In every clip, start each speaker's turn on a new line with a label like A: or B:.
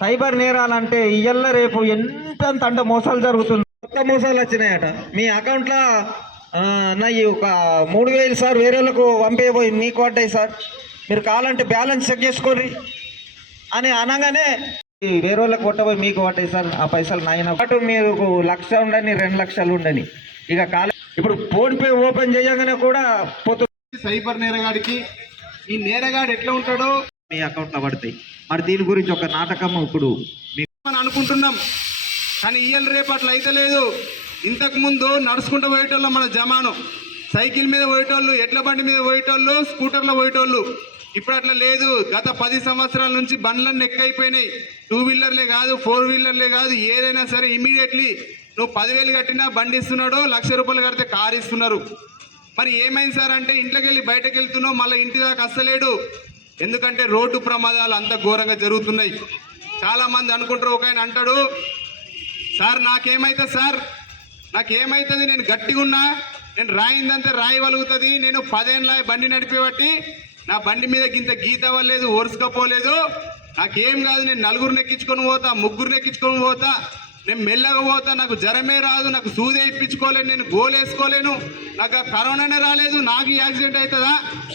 A: Cyber నేరాలంటే ఇయ్యల్ల రేపు ఎంత అంట మోసాలు జరుగుతుంది. కొత్త మోసాలు వచ్చినాయట. మీ అకౌంట్లో నా ఈ ఒక మూడు వేలు సార్ వేరే వాళ్ళకు పంపేయబోయి మీకు పడ్డాయి సార్. మీరు కావాలంటే బ్యాలెన్స్ చెక్ చేసుకోండి అని అనగానే వేరే వాళ్ళకి కొట్టబోయి మీకు పడ్డాయి సార్. ఆ పైసలు నాయన పాటు మీరు లక్ష ఉండని రెండు లక్షలు ఉండని. ఇక కాల ఇప్పుడు ఫోన్పే ఓపెన్ చేయగానే కూడా పోతుంది
B: సైబర్ నేరగాడికి ఈ నేరగాడు ఎట్లా ఉంటాడో
A: మీ అకౌంట్లో పడతాయి. మరి దీని గురించి ఒక నాటకం ఇప్పుడు
B: మనం అనుకుంటున్నాం. కానీ ఇయ్యలు రేపు అట్లా అయితే లేదు. ఇంతకు ముందు నడుచుకుంటూ పోయేటోళ్ళు మన జమాను. సైకిల్ మీద పోయేటోళ్ళు ఎడ్ల బండి మీద పోయేటోళ్ళు స్కూటర్లో పోయేటోళ్ళు. ఇప్పుడు అట్లా లేదు. గత పది సంవత్సరాల నుంచి బండ్లన్నీ ఎక్కువైపోయినాయి టూ వీలర్లే కాదు ఫోర్ వీలర్లే కాదు ఏదైనా సరే ఇమీడియట్లీ నువ్వు పదివేలు కట్టినా బండి ఇస్తున్నాడు లక్ష రూపాయలు కడితే కారు ఇస్తున్నారు. మరి ఏమైంది సార్ అంటే ఇంట్లోకి వెళ్ళి బయటకు వెళ్తున్నావు మళ్ళీ ఇంటి దాకా అస్సలేడు. ఎందుకంటే రోడ్డు ప్రమాదాలు అంత ఘోరంగా జరుగుతున్నాయి. చాలా మంది అనుకుంటారు ఒక ఆయన అంటాడు సార్ నాకేమైతే సార్ నాకేమైతుంది నేను గట్టిగా ఉన్నా నేను రాయిందంతే రాయగలుగుతుంది నేను పదేళ్ళ బండి నడిపేబట్టి నా బండి మీద గింత గీత అవ్వలేదు ఓర్చుకపోలేదు నాకేం కాదు నేను నలుగురిని ఎక్కించుకొని పోతా ముగ్గురు ఎక్కించుకొని పోతా నేను మెల్లగా పోతా నాకు జ్వరమే రాదు నాకు సూది ఇప్పించుకోలేను నేను గోలు వేసుకోలేను నాకు కరోనానే రాలేదు నాకు ఈ యాక్సిడెంట్ అవుతుందా?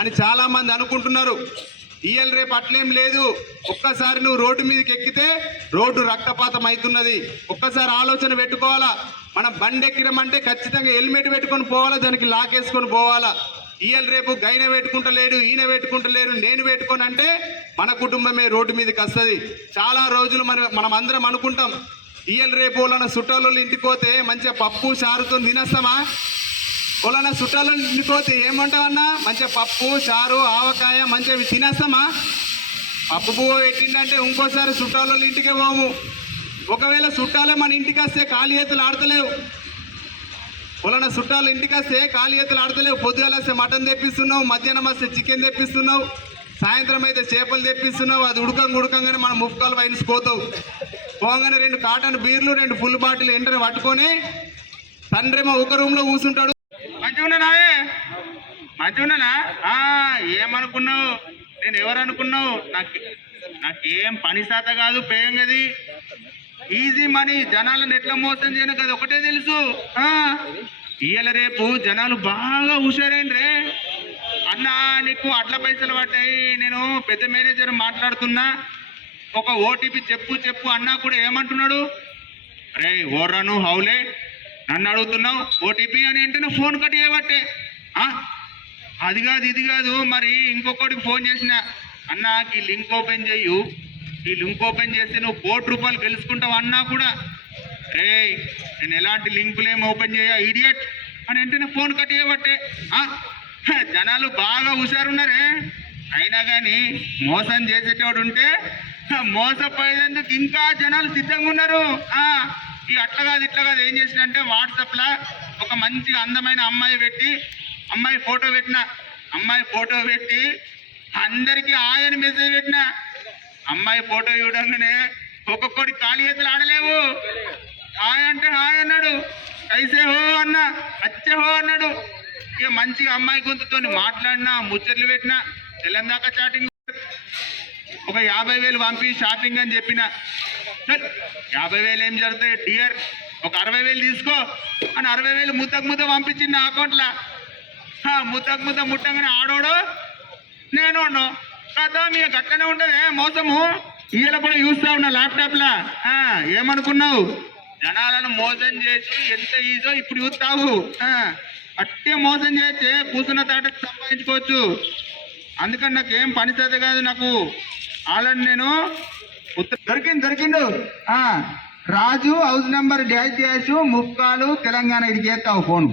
B: అని చాలామంది అనుకుంటున్నారు. ఇయ్యాల రేపు అట్లేం లేదు. ఒక్కసారి నువ్వు రోడ్డు మీదకి ఎక్కితే రోడ్డు రక్తపాతం అవుతున్నది. ఒక్కసారి ఆలోచన పెట్టుకోవాలా? మనం బండి ఎక్కినామంటే ఖచ్చితంగా హెల్మెట్ పెట్టుకొని పోవాలా? దానికి లాకేసుకొని పోవాలా? ఇయ్యాల రేపు గైన పెట్టుకుంటలేడు ఈయన పెట్టుకుంటలేడు నేను పెట్టుకొని అంటే మన కుటుంబమే రోడ్డు మీదకి వస్తుంది. చాలా రోజులు మన మనం అందరం అనుకుంటాం ఇయ్యాల రేపు వాళ్ళ చుట్టాలు ఇంటికి పోతే మంచిగా పప్పు చారుతో తినేస్తామా? వాళ్ళ చుట్టాలు ఇంటికి పోతే ఏమంటావన్నా? మంచిగా పప్పు చారు ఆవకాయ మంచిగా తినేస్తామా? పప్పు పువ్వు పెట్టిండంటే ఇంకోసారి చుట్టాల ఇంటికే పోము. ఒకవేళ చుట్టాలే మన ఇంటికి వస్తే ఖాళీ చేతులు ఆడతలేవు. వలన చుట్టాలు ఇంటికి వస్తే ఖాళీ చేతులు ఆడతలేవు. పొద్దుగాల వస్తే మటన్ తెప్పిస్తున్నావు మధ్యాహ్నం వస్తే చికెన్ తెప్పిస్తున్నావు సాయంత్రం అయితే చేపలు తెప్పిస్తున్నావు అది ఉడకంగా ఉడకంగానే మనం ముఫ్కాలు వైన్స్ పోగానే రెండు కాటన్ బీర్లు రెండు ఫుల్ బాటిల్ ఎంటనే పట్టుకొని తండ్రేమో ఒక రూమ్లో కూర్చుంటాడు. మంచిగా మంచిగున్నానా ఆ, ఏమనుకున్నావు? నేను ఎవరు అనుకున్నావు? నాకు నాకేం పని శాత కాదు పేయంగది ఈజీ మనీ జనాలను ఎట్లా మోసం చేయను కదా ఒకటే తెలుసు. ఆ, ఇయ్యాల రేపు జనాలు బాగా హుషారైనరే అన్న నీకు అట్ల పైసలు పడ్డాయి. నేను పెద్ద మేనేజర్ మాట్లాడుతున్నా. ఒక ఓటీపీ చెప్పు చెప్పు. అన్నా కూడా ఏమంటున్నాడు? రే ఓర్రను హౌలే. నన్ను అడుగుతున్నావు? ఓటీపీ అని వెంటనే ఫోన్ కట్ చేయబట్టే. అది కాదు ఇది కాదు. మరి ఇంకొకటికి ఫోన్ చేసిన అన్న ఈ లింక్ ఓపెన్ చేయు. ఈ లింక్ ఓపెన్ చేస్తే నువ్వు కోటి రూపాయలు గెలుచుకుంటావు అన్నా కూడా. రే నేను ఎలాంటి లింకులు ఏమి ఓపెన్ చేయ ఇడియట్? అని వెంటనే ఫోన్ కట్ చేయబట్టే. జనాలు బాగా హుషారున్నారే. అయినా కానీ మోసం చేసేటోడు ఉంటే మోసపోయేందుకు ఇంకా జనాలు సిద్ధంగా ఉన్నారు ఇక అట్లా కాదు ఇట్లా కాదు. ఏం చేసిందంటే వాట్సాప్లో ఒక మంచిగా అందమైన అమ్మాయి పెట్టి అమ్మాయి ఫోటో పెట్టిన అమ్మాయి ఫోటో పెట్టి అందరికీ ఆయన మెసేజ్ పెట్టిన. అమ్మాయి ఫోటో చూడంగానే ఒక్కొక్కడి ఖాళీ చేతులు ఆడలేవు. హాయ్ అంటే హాయ్ అన్నాడు. కైసే హో అన్న అచ్చే హో అన్నాడు. ఇక మంచిగా అమ్మాయి గొంతుతో మాట్లాడినా ముచ్చట్లు పెట్టినా తెలంగాణ చాటింగ్ ఒక యాభై వేలు పంపి షాపింగ్ అని చెప్పిన. సార్ యాభై వేలు ఏం జరుగుతాయి? డియర్ ఒక అరవై వేలు తీసుకో. అని అరవై వేలు ముద్దకు ముద్ద పంపించింది నా అకౌంట్లో. ముద్దకు ముద్ద ముట్టంగానే ఆడోడు నేను కదా మీ గట్లనే ఉంటుంది. మోసము. ఈయన కూడా చూస్తా ఉన్నా ల్యాప్టాప్లా? ఏమనుకున్నావు? జనాలను మోసం చేసి ఎంత ఈజో ఇప్పుడు చూస్తావు? అట్టే మోసం చేస్తే కూర్చున్న తాట సంపాదించుకోవచ్చు. అందుకని నాకు ఏం పని చేత కాదు నాకు. ఆల్రెడీ నేను దొరికింది దొరికిండు. ఆ, రాజు హౌస్ నెంబర్ డాష్ ముక్కాలు తెలంగాణ ఇది చేస్తావు ఫోను.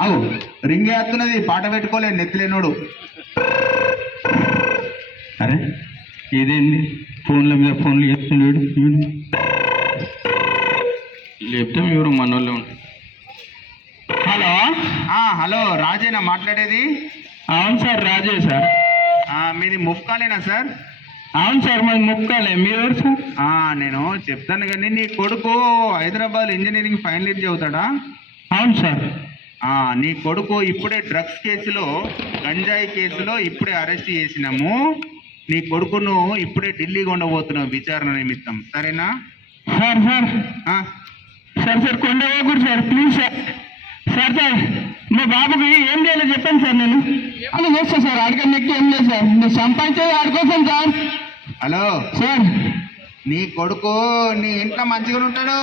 B: అవు రింగ్ వేస్తున్నది పాట పెట్టుకోలే నెత్తిలేనోడు.
C: అరే ఇదేంది? ఫోన్ల మీద ఫోన్లు చేస్తున్నాడు వీడు లేపితే ఎవరు మనోళ్ళే హలో
B: హలో రాజేనా మాట్లాడేది?
C: అవును సార్ రాజే సార్.
B: మీది ముఫ్కాలేనా సార్?
C: అవును సార్ మాది ముక్కాలే మీరెవరు సార్?
B: నేను చెప్తాను కానీ నీ కొడుకు హైదరాబాద్ ఇంజనీరింగ్ ఫైనల్ ఇయర్ చదువుతాడా?
C: అవును సార్.
B: నీ కొడుకు ఇప్పుడే డ్రగ్స్ కేసులో గంజాయి కేసులో ఇప్పుడే అరెస్ట్ చేసినాము. నీ కొడుకును ఇప్పుడే ఢిల్లీకి ఉండబోతున్నావు విచారణ నిమిత్తం. సరేనా?
C: Sir sir? సార్ సార్ కొండ sir. Please sir. Sir sir. మా బాబుకి ఏం చేయాలో చెప్పండి సార్ నేను. ఏమైనా చేస్తా సార్ ఆడికన్నా నెక్కి ఏం లేదు సార్. నేను సంపాదించేది ఆడుకోసం సార్.
B: హలో?
C: సార్.
B: నీ కొడుకు నీ ఇంట్లో మంచిగా ఉంటాడు.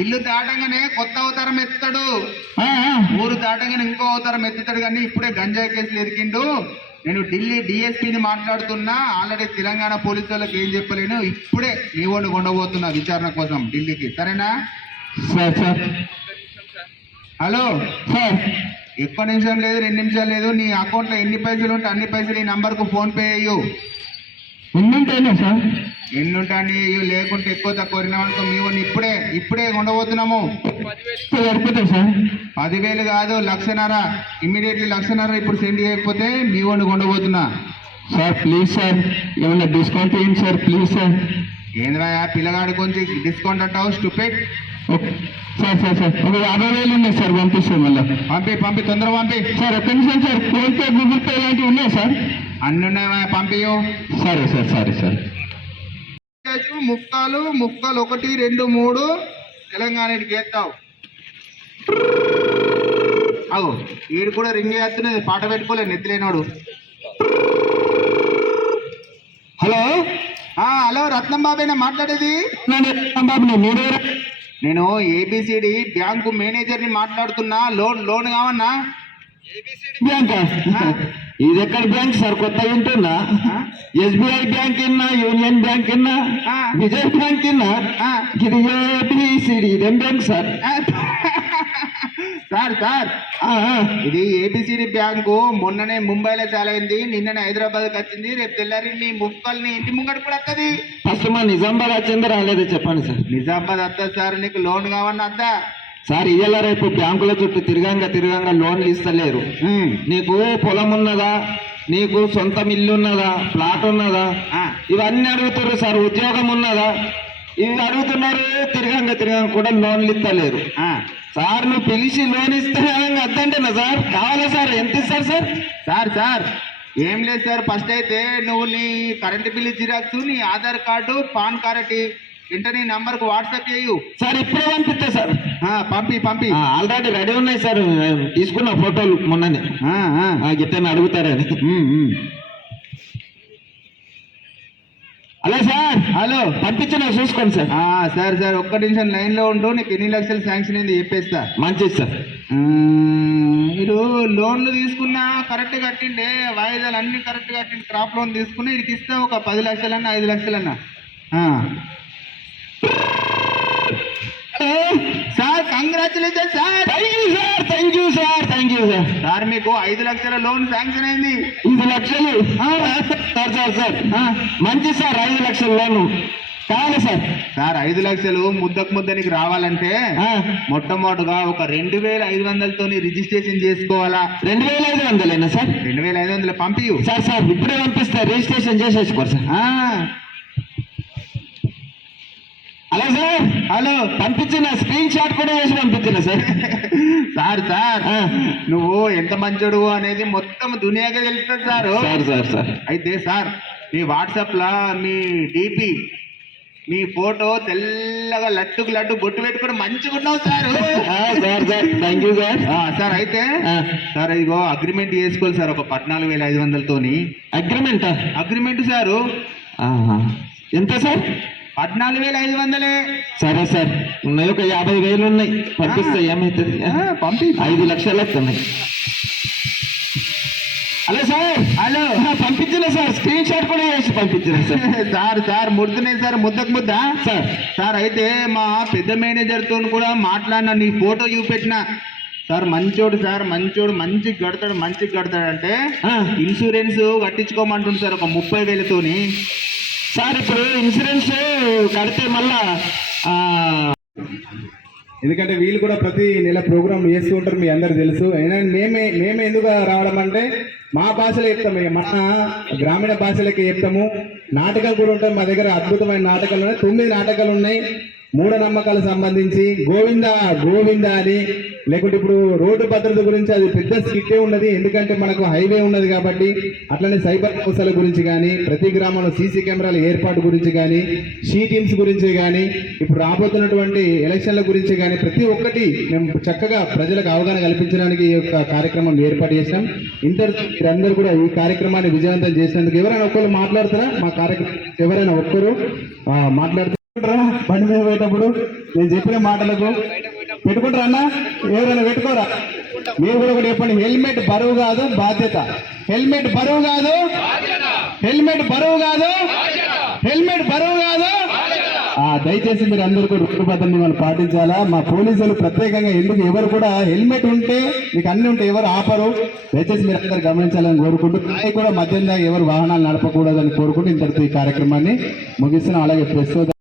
B: ఇల్లు దాటంగానే కొత్త అవతారం ఎత్తుతాడు. ఊరు దాటంగానే ఇంకో అవతారం ఎత్తుతాడు కానీ ఇప్పుడే గంజాయి కేసులు ఎరికిండు. నేను ఢిల్లీ డిఎస్పీని మాట్లాడుతున్నా. ఆల్రెడీ తెలంగాణ పోలీసు వాళ్ళకి ఏం చెప్పలేను. ఇప్పుడే నీ ఓడి ఉండబోతున్నా విచారణ కోసం ఢిల్లీకి. సరేనా?
C: Sir sir.
B: హలో
C: సార్
B: ఎక్కువ నిమిషం లేదు రెండు నిమిషాలు లేదు నీ అకౌంట్లో ఎన్ని పైసలు ఉంటే అన్ని పైసలు ఈ నంబర్కు ఫోన్ పే అయ్యు
C: ఎన్నుంటాయినా సార్?
B: ఎన్ని ఇవి లేకుంటే ఎక్కువ తక్కువ అనుకో మీ వాడిని ఇప్పుడే ఇప్పుడే ఉండబోతున్నాము
C: సార్.
B: పదివేలు కాదు లక్షన్నర ఇమ్మీడియట్లీ లక్షన్నర ఇప్పుడు సెండ్ చేయకపోతే మీ వాడిని ఉండబోతున్నా
C: సార్ ప్లీజ్ సార్ ఏమన్నా డిస్కౌంట్ ఇవ్వండి సార్ ప్లీజ్ సార్.
B: ఏంద్రా పిల్లగాడి కొంచెం డిస్కౌంట్ అంటావు stupid?
C: Okay. Sir sir sir. ఒక యాభై వేలు ఉన్నాయి సార్ పంపిస్తాను మళ్ళీ.
B: పంపి పంపి తొందర పంపి.
C: సార్ ఒక్క నిమిషం సార్. ఫోన్పే గూగుల్ పే ఇలాంటివి ఉన్నాయా సార్?
B: అన్ని ఉన్నాయి పంపియు
C: సరే సార్ సరే సార్.
B: ముక్కలు ముక్కలు ఒకటి రెండు మూడు. తెలంగాణకి చేస్తావు. అవు వీడు కూడా రింగ్ చేస్తున్నది పాట పెట్టుకోలే నెత్తిలేనోడు.
C: హలో?
B: హలో రత్నం బాబేనా మాట్లాడేది
C: బాబు మీరు
B: నేను ఏబిసిడి బ్యాంకు మేనేజర్ని మాట్లాడుతున్నా. లోన్ లోన్ కావన్నా?
C: బ్యాంక్? ఇది ఎక్కడ బ్యాంక్ సార్? కొత్త ఉంటుందా? ఎస్బీఐ బ్యాంక్ ఇన్నా యూనియన్ బ్యాంక్ ఇన్నా. విజయ్ బ్యాంక్ ఇన్నా. ఇది ఏబిసిడి ఇదేం బ్యాంక్ సార్?
B: Sir sir. ఇది ఏబిసిడి బ్యాంకు. మొన్ననే ముంబైలో చాలా అయింది. నిన్ననే హైదరాబాద్కి వచ్చింది. రేపు తెల్లారి మీ ముక్కల్ని ఇంటి ముంగట కూడా వస్తుంది
C: ఫస్ట్ మా నిజామాబాద్ వచ్చిందో రాలేదో. చెప్పండి సార్.
B: నిజామాబాద్ వస్తా సార్. నీకు లోన్ కావన్నా వద్దా
C: సార్ ఇయ్యాల రేపు బ్యాంకుల చుట్టూ తిరగంగా తిరగంగా లోన్లు ఇస్తలేరు. నీకు పొలం ఉన్నదా? నీకు సొంతం ఇల్లు ఉన్నదా? ప్లాట్ ఉన్నదా. ఇవన్నీ అడుగుతారు సార్. ఉద్యోగం ఉన్నదా? ఇవి అడుగుతున్నారు. తిరగంగా తిరగంగా కూడా లోన్లు ఇస్తలేరు. సార్ నువ్వు పిలిచి లోన్ ఇస్తే అద్దంటేనా సార్? కావాలా సార్? ఎంత ఇస్తారు సార్?
B: సార్ సార్ ఏం లేదు సార్. ఫస్ట్ అయితే నువ్వు నీ కరెంట్ బిల్లు జిరాక్స్ నీ ఆధార్ కార్డు పాన్ కార్డు వెంటనే నీ నంబర్కు వాట్సాప్ చేయు.
C: సార్ ఇప్పుడే పంపిస్తే సార్.
B: పంపి పంపి.
C: ఆల్రెడీ రెడీ ఉన్నాయి సార్. తీసుకున్న ఫోటోలు మొన్ననే. గిట్టని అడుగుతారని
B: ఉమ్, ఉమ్.
C: అలా సార్ హలో పంపించిన చూసుకోండి సార్.
B: సార్ సార్ ఒక్క నిమిషం లైన్లో ఉంటూ నీకు ఎన్ని లక్షలు శాంక్షన్ అయింది చెప్పేస్తా.
C: మంచిది సార్.
B: మీరు లోన్లు తీసుకున్నా కరెక్ట్ కట్టిండే వాయిదాలు అన్ని కరెక్ట్ కట్టిండి క్రాప్ లోన్ తీసుకుని వీడికి ఇస్తా ఒక పది లక్షలన్నా ఐదు లక్షలన్నా. Sir congratulation sir.
C: Thank you sir thank you sir sir
B: మీకు ఐదు లక్షల లోన్ శాంక్షన్ అయింది.
C: ఐదు లక్షలు? Sir sir sir. మంచి సార్ ఐదు లక్షల లోను. కావాలి సార్.
B: సార్ ఐదు లక్షలు ముద్దకు ముద్దనికి రావాలంటే మొట్టమొదటిగా ఒక రెండు వేల ఐదు వందలతో రిజిస్ట్రేషన్ చేసుకోవాలా?
C: రెండు వేల ఐదు వందలేనా సార్?
B: రెండు వేల ఐదు వందలు పంపియు.
C: సార్ సార్ ఇప్పుడే పంపిస్తే. రిజిస్ట్రేషన్ చేసేసుకోరు సార్. అలా సార్. హలో పంపించిన స్క్రీన్ షాట్ కూడా వేసి పంపించిన సార్.
B: సార్ సార్ నువ్వు ఎంత మంచోడు అనేది మొత్తం దునియాగా తెలుస్తుంది సార్.
C: Sir sir sir.
B: అయితే సార్ మీ వాట్సాప్లో మీ డిపి మీ ఫోటో తెల్లగా లట్టుకు లడ్డు బొట్టు పెట్టుకుని మంచిగా ఉన్నావు sir.
C: Sir sir. Thank you sir.
B: Sir అయితే సార్ ఇదిగో అగ్రిమెంట్ చేసుకోవాలి సార్ ఒక పద్నాలుగు వేల ఐదు వందలతోని.
C: అగ్రిమెంటా
B: అగ్రిమెంట్ సారు.
C: ఎంత సార్?
B: పద్నాలుగు వేల ఐదు వందలే.
C: సరే సార్ ఉన్నాయి ఒక యాభై వేలు ఉన్నాయి పంపిస్తే ఏమవుతుంది
B: ఆ, పంపి
C: ఐదు లక్షలు వస్తున్నాయి హలో సార్. హలో. పంపించిన సార్ స్క్రీన్ షాట్ కూడా వేసి పంపించిన సార్.
B: సార్ సార్ ముద్దునే సార్ ముద్దకు ముద్ద?
C: సార్.
B: సార్ అయితే మా పెద్ద మేనేజర్తో కూడా మాట్లాడిన నీ ఫోటో చూపెట్టిన. సార్ మంచోడు సార్ మంచోడు మంచిగా కడతాడు మంచిగా కడతాడు అంటే ఇన్సూరెన్స్ కట్టించుకోమంటుంది సార్ ఒక ముప్పై వేలతోని.
C: సార్ ఇప్పుడు ఇన్సూరెన్స్ కడితే మళ్ళా
D: ఎందుకంటే వీళ్ళు కూడా ప్రతి నెల ప్రోగ్రామ్ చేస్తూ ఉంటారు మీ అందరు తెలుసు. అయినా మేమే మేమే ఎందుకు రావడం అంటే మా భాషలో చెప్తాము మన గ్రామీణ భాషలకి చెప్తాము. నాటకాలు కూడా ఉంటాయి మా దగ్గర అద్భుతమైన నాటకాలు ఉన్నాయి. తొమ్మిది నాటకాలు ఉన్నాయి. మూఢనమ్మకాలకు సంబంధించి గోవింద గోవింద అని లేకుంటే ఇప్పుడు రోడ్డు భద్రత గురించి అది పెద్ద స్కిట్టే ఉన్నది. ఎందుకంటే మనకు హైవే ఉన్నది కాబట్టి అట్లనే సైబర్ మోసాల గురించి కానీ ప్రతి గ్రామంలో సీసీ కెమెరాల ఏర్పాటు గురించి కానీ షీ టీమ్స్ గురించి కానీ ఇప్పుడు రాబోతున్నటువంటి ఎలక్షన్ల గురించి కానీ ప్రతి ఒక్కటి మేము చక్కగా ప్రజలకు అవగాహన కల్పించడానికి ఈ యొక్క కార్యక్రమం ఏర్పాటు చేసినాం ఇంతటితో మీరందరూ కూడా ఈ కార్యక్రమాన్ని విజయవంతం చేసినందుకు ఎవరైనా ఒక్కరు మాట్లాడుతారా? మా కార్యక్రమం ఎవరైనా ఒక్కరు ఆ, మాట్లాడుతున్నారా బండి మీద పోయేటప్పుడు నేను చెప్పిన మాటలకు పెట్టుకుంటారా అన్న? ఎవరైనా పెట్టుకోరా? మీరు కూడా ఒకటి చెప్పండి. హెల్మెట్ బరువు కాదు బాధ్యత. హెల్మెట్ బరువు కాదు. హెల్మెట్ బరువు కాదు. హెల్మెట్ బరువు కాదు. దయచేసి మీరు అందరూ కూడా రోడ్డు భద్రతని మనం పాటించాలా? మా పోలీసులు ప్రత్యేకంగా ఎందుకు ఎవరు కూడా హెల్మెట్ ఉంటే మీకు అన్ని ఉంటే ఎవరు ఆపరు. దయచేసి మీరు అందరు గమనించాలని కోరుకుంటూ తాయి కూడా మధ్యం దాకా ఎవరు వాహనాలు నడపకూడదని కోరుకుంటూ ఇంతటితో ఈ కార్యక్రమాన్ని ముగిస్తున్నాం. అలాగే ప్రస్తుతం